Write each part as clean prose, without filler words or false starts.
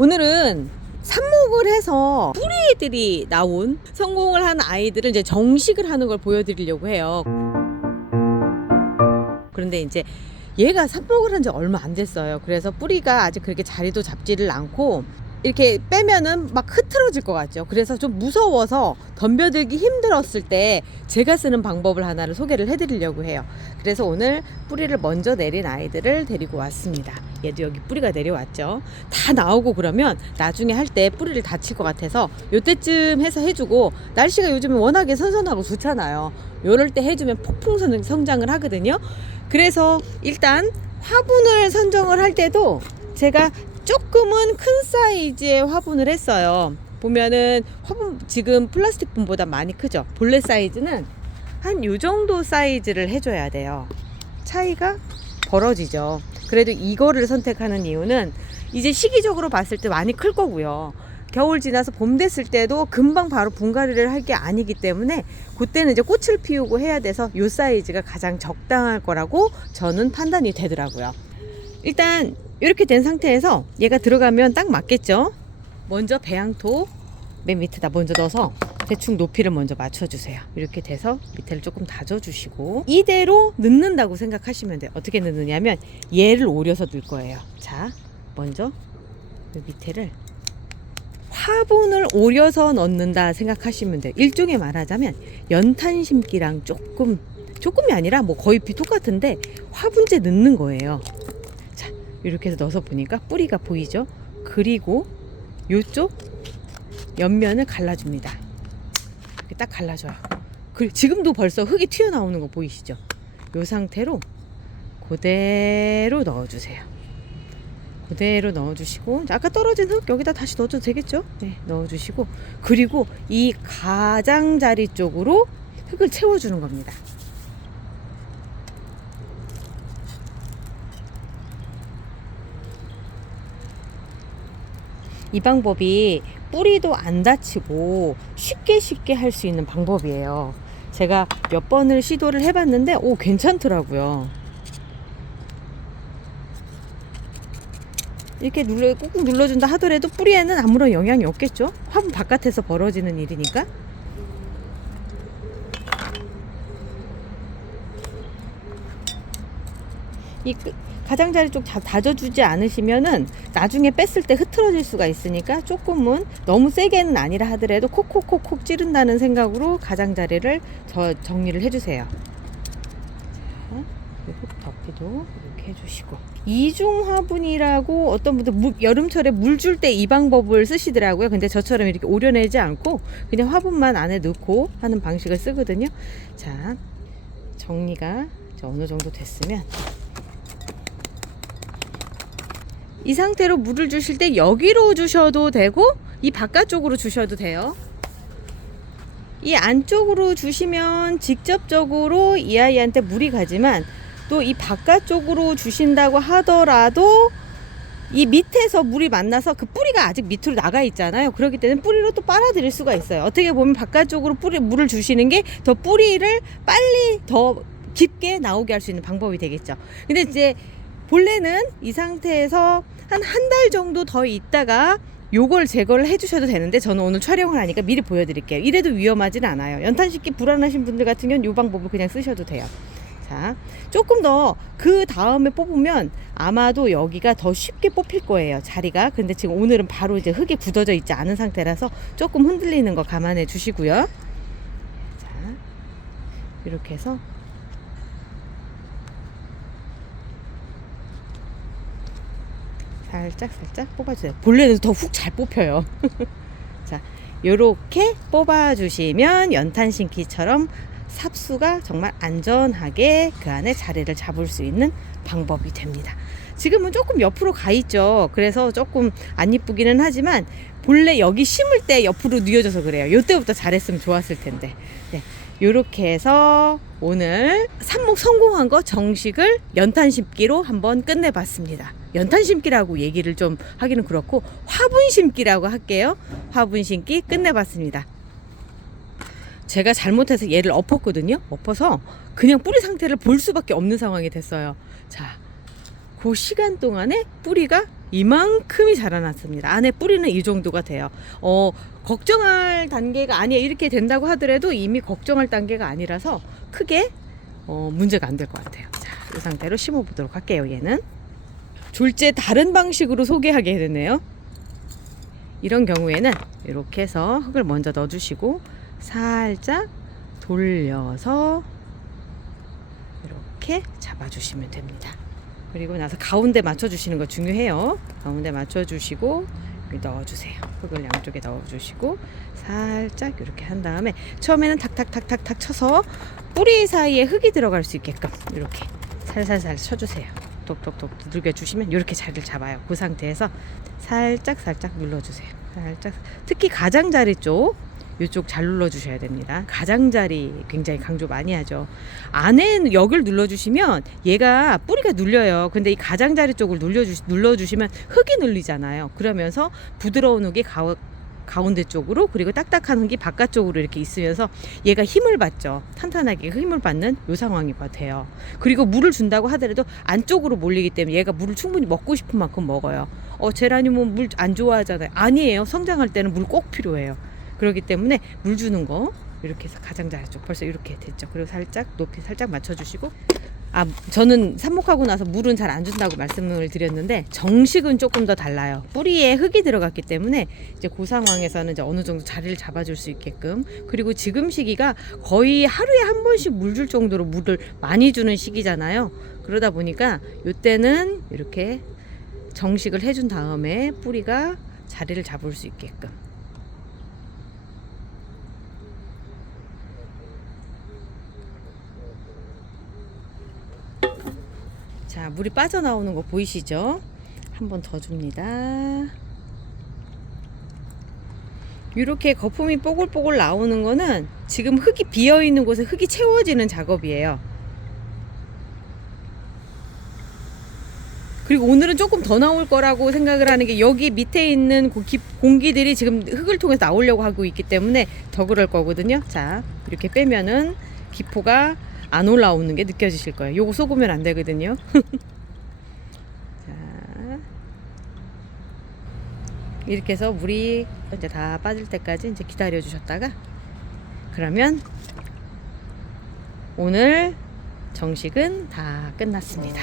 오늘은 삽목을 해서 뿌리들이 나온 성공을 한 아이들을 이제 정식을 하는 걸 보여드리려고 해요. 그런데 이제 얘가 삽목을 한 지 얼마 안 됐어요. 그래서 뿌리가 아직 그렇게 자리도 잡지를 않고 이렇게 빼면은 막 흐트러질 것 같죠. 그래서 좀 무서워서 덤벼들기 힘들었을 때 제가 쓰는 방법을 하나를 소개를 해드리려고 해요. 그래서 오늘 뿌리를 먼저 내린 아이들을 데리고 왔습니다. 얘도 여기 뿌리가 내려왔죠. 다 나오고 그러면 나중에 할 때 뿌리를 다칠 것 같아서 요때쯤 해서 해주고, 날씨가 요즘은 워낙에 선선하고 좋잖아요. 요럴 때 해주면 폭풍 성장을 하거든요. 그래서 일단 화분을 선정을 할 때도 제가 조금은 큰 사이즈의 화분을 했어요. 보면은 화분 지금 플라스틱 분보다 많이 크죠. 본래 사이즈는 한 요 정도 사이즈를 해줘야 돼요. 차이가 벌어지죠. 그래도 이거를 선택하는 이유는 이제 시기적으로 봤을 때 많이 클 거고요. 겨울 지나서 봄 됐을 때도 금방 바로 분갈이를 할 게 아니기 때문에 그때는 이제 꽃을 피우고 해야 돼서 요 사이즈가 가장 적당할 거라고 저는 판단이 되더라고요. 일단 이렇게 된 상태에서 얘가 들어가면 딱 맞겠죠. 먼저 배양토 맨 밑에다 먼저 넣어서 대충 높이를 먼저 맞춰주세요. 이렇게 돼서 밑에를 조금 다져주시고, 이대로 넣는다고 생각하시면 돼요. 어떻게 넣느냐면 얘를 오려서 넣을 거예요. 자, 먼저 밑에를 화분을 오려서 넣는다 생각하시면 돼요. 일종의 말하자면 연탄 심기랑 조금이 아니라 뭐 거의 똑같은데 화분째 넣는 거예요. 자, 이렇게 해서 넣어서 보니까 뿌리가 보이죠? 그리고 요쪽 옆면을 갈라줍니다. 이렇게 딱 갈라줘요. 지금도 벌써 흙이 튀어나오는 거 보이시죠? 이 상태로 그대로 넣어주세요. 그대로 넣어주시고, 아까 떨어진 흙 여기다 다시 넣어줘도 되겠죠? 네, 넣어주시고, 그리고 이 가장자리 쪽으로 흙을 채워주는 겁니다. 이 방법이 뿌리도 안 다치고 쉽게 할 수 있는 방법이에요. 제가 몇 번을 시도를 해봤는데 괜찮더라고요. 이렇게 꾹꾹 눌러준다 하더라도 뿌리에는 아무런 영향이 없겠죠. 화분 바깥에서 벌어지는 일이니까. 이 가장자리 쪽 다져주지 않으시면은 나중에 뺐을 때 흐트러질 수가 있으니까 조금은, 너무 세게는 아니라 하더라도 콕콕콕콕 찌른다는 생각으로 가장자리를 정리를 해주세요. 자, 흙 덮기도 이렇게 해주시고, 이중 화분이라고 어떤 분들 여름철에 물 줄 때 이 방법을 쓰시더라고요. 근데 저처럼 이렇게 오려내지 않고 그냥 화분만 안에 넣고 하는 방식을 쓰거든요. 자, 정리가 어느 정도 됐으면 이 상태로 물을 주실 때 여기로 주셔도 되고 이 바깥쪽으로 주셔도 돼요. 이 안쪽으로 주시면 직접적으로 이 아이한테 물이 가지만, 또 이 바깥쪽으로 주신다고 하더라도 이 밑에서 물이 만나서 그 뿌리가 아직 밑으로 나가 있잖아요. 그렇기 때문에 뿌리로 또 빨아들일 수가 있어요. 어떻게 보면 바깥쪽으로 물을 주시는 게 더 뿌리를 빨리 더 깊게 나오게 할 수 있는 방법이 되겠죠. 근데 이제 본래는 이 상태에서 한 달 정도 더 있다가 요걸 제거를 해주셔도 되는데, 저는 오늘 촬영을 하니까 미리 보여드릴게요. 이래도 위험하진 않아요. 연탄 심기 불안하신 분들 같은 경우는 요 방법을 그냥 쓰셔도 돼요. 자, 조금 더 그 다음에 뽑으면 아마도 여기가 더 쉽게 뽑힐 거예요, 자리가. 근데 지금 오늘은 바로 이제 흙에 굳어져 있지 않은 상태라서 조금 흔들리는 거 감안해 주시고요. 자, 이렇게 해서 살짝 뽑아주세요. 본래는 더 훅 잘 뽑혀요. 자, 요렇게 뽑아주시면 연탄 심기처럼 삽수가 정말 안전하게 그 안에 자리를 잡을 수 있는 방법이 됩니다. 지금은 조금 옆으로 가 있죠. 그래서 조금 안 이쁘기는 하지만 본래 여기 심을 때 옆으로 뉘어져서 그래요. 요때부터 잘했으면 좋았을 텐데. 네, 요렇게 해서 오늘 삽목 성공한 거 정식을 연탄 심기로 한번 끝내봤습니다. 연탄 심기라고 얘기를 좀 하기는 그렇고 화분 심기라고 할게요. 화분 심기 끝내봤습니다. 제가 잘못해서 얘를 엎었거든요. 엎어서 그냥 뿌리 상태를 볼 수밖에 없는 상황이 됐어요. 자, 그 시간 동안에 뿌리가 이만큼이 자라났습니다. 안에 뿌리는 이 정도가 돼요. 걱정할 단계가 아니에요. 이렇게 된다고 하더라도 이미 걱정할 단계가 아니라서 크게 문제가 안 될 것 같아요. 자, 이 상태로 심어 보도록 할게요. 얘는 졸제 다른 방식으로 소개하게 되네요. 이런 경우에는 이렇게 해서 흙을 먼저 넣어주시고 살짝 돌려서 이렇게 잡아주시면 됩니다. 그리고 나서 가운데 맞춰주시는 거 중요해요. 가운데 맞춰주시고 넣어주세요. 흙을 양쪽에 넣어주시고 살짝 이렇게 한 다음에 처음에는 탁탁탁탁탁 쳐서 뿌리 사이에 흙이 들어갈 수 있게끔 이렇게 살살살 쳐주세요. 톡톡톡 두들겨주시면 이렇게 자리를 잡아요. 그 상태에서 살짝 눌러주세요. 살짝, 특히 가장자리 쪽 이쪽 잘 눌러주셔야 됩니다. 가장자리 굉장히 강조 많이 하죠. 안에 여기를 눌러주시면 얘가 뿌리가 눌려요. 근데 이 가장자리 쪽을 눌러주시면 흙이 눌리잖아요. 그러면서 부드러운 흙이 가운데 쪽으로, 그리고 딱딱한 흙이 바깥쪽으로 이렇게 있으면서 얘가 힘을 받죠. 탄탄하게 힘을 받는 이 상황이 돼요. 그리고 물을 준다고 하더라도 안쪽으로 몰리기 때문에 얘가 물을 충분히 먹고 싶은 만큼 먹어요. 제라늄은 물 안 좋아하잖아요. 아니에요. 성장할 때는 물 꼭 필요해요. 그렇기 때문에 물 주는 거 이렇게 해서 가장자리 쪽 벌써 이렇게 됐죠. 그리고 살짝 높이 살짝 맞춰주시고, 저는 삽목하고 나서 물은 잘 안 준다고 말씀을 드렸는데 정식은 조금 더 달라요. 뿌리에 흙이 들어갔기 때문에 이제 그 상황에서는 이제 어느 정도 자리를 잡아줄 수 있게끔, 그리고 지금 시기가 거의 하루에 한 번씩 물 줄 정도로 물을 많이 주는 시기잖아요. 그러다 보니까 이때는 이렇게 정식을 해준 다음에 뿌리가 자리를 잡을 수 있게끔. 자, 물이 빠져나오는 거 보이시죠? 한 번 더 줍니다. 이렇게 거품이 뽀글뽀글 나오는 거는 지금 흙이 비어있는 곳에 흙이 채워지는 작업이에요. 그리고 오늘은 조금 더 나올 거라고 생각을 하는 게, 여기 밑에 있는 공기들이 지금 흙을 통해서 나오려고 하고 있기 때문에 더 그럴 거거든요. 자, 이렇게 빼면은 기포가 안 올라오는 게 느껴지실 거예요. 요거 쏘으면 안 되거든요. 자, 이렇게 해서 물이 이제 다 빠질 때까지 이제 기다려 주셨다가, 그러면 오늘 정식은 다 끝났습니다.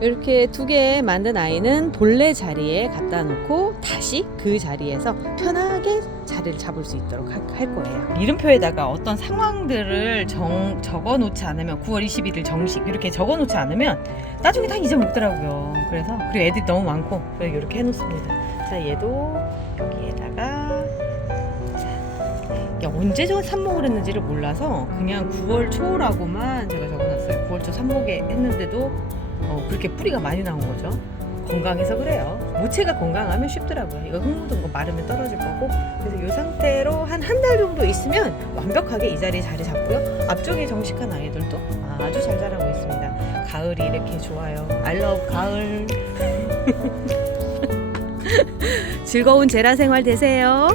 이렇게 2개 만든 아이는 본래 자리에 갖다 놓고 다시 그 자리에서 편하게 자리를 잡을 수 있도록 할 거예요. 이름표에다가 어떤 상황들을 적어 놓지 않으면, 9월 21일 정식 이렇게 적어 놓지 않으면 나중에 다 잊어먹더라고요. 그리고 애들이 너무 많고 이렇게 해 놓습니다. 자, 얘도 여기에다가, 언제 저 삽목을 했는지를 몰라서 그냥 9월 초라고만 제가 적어놨어요. 9월 초 삽목에 했는데도 그렇게 뿌리가 많이 나온 거죠. 건강해서 그래요. 모체가 건강하면 쉽더라고요. 이거 흙 묻은 거 마르면 떨어질 거고. 그래서 이 상태로 한 달 정도 있으면 완벽하게 이 자리에 자리 잡고요. 앞쪽에 정식한 아이들도 아주 잘 자라고 있습니다. 가을이 이렇게 좋아요. I love 가을. 즐거운 제라 생활 되세요.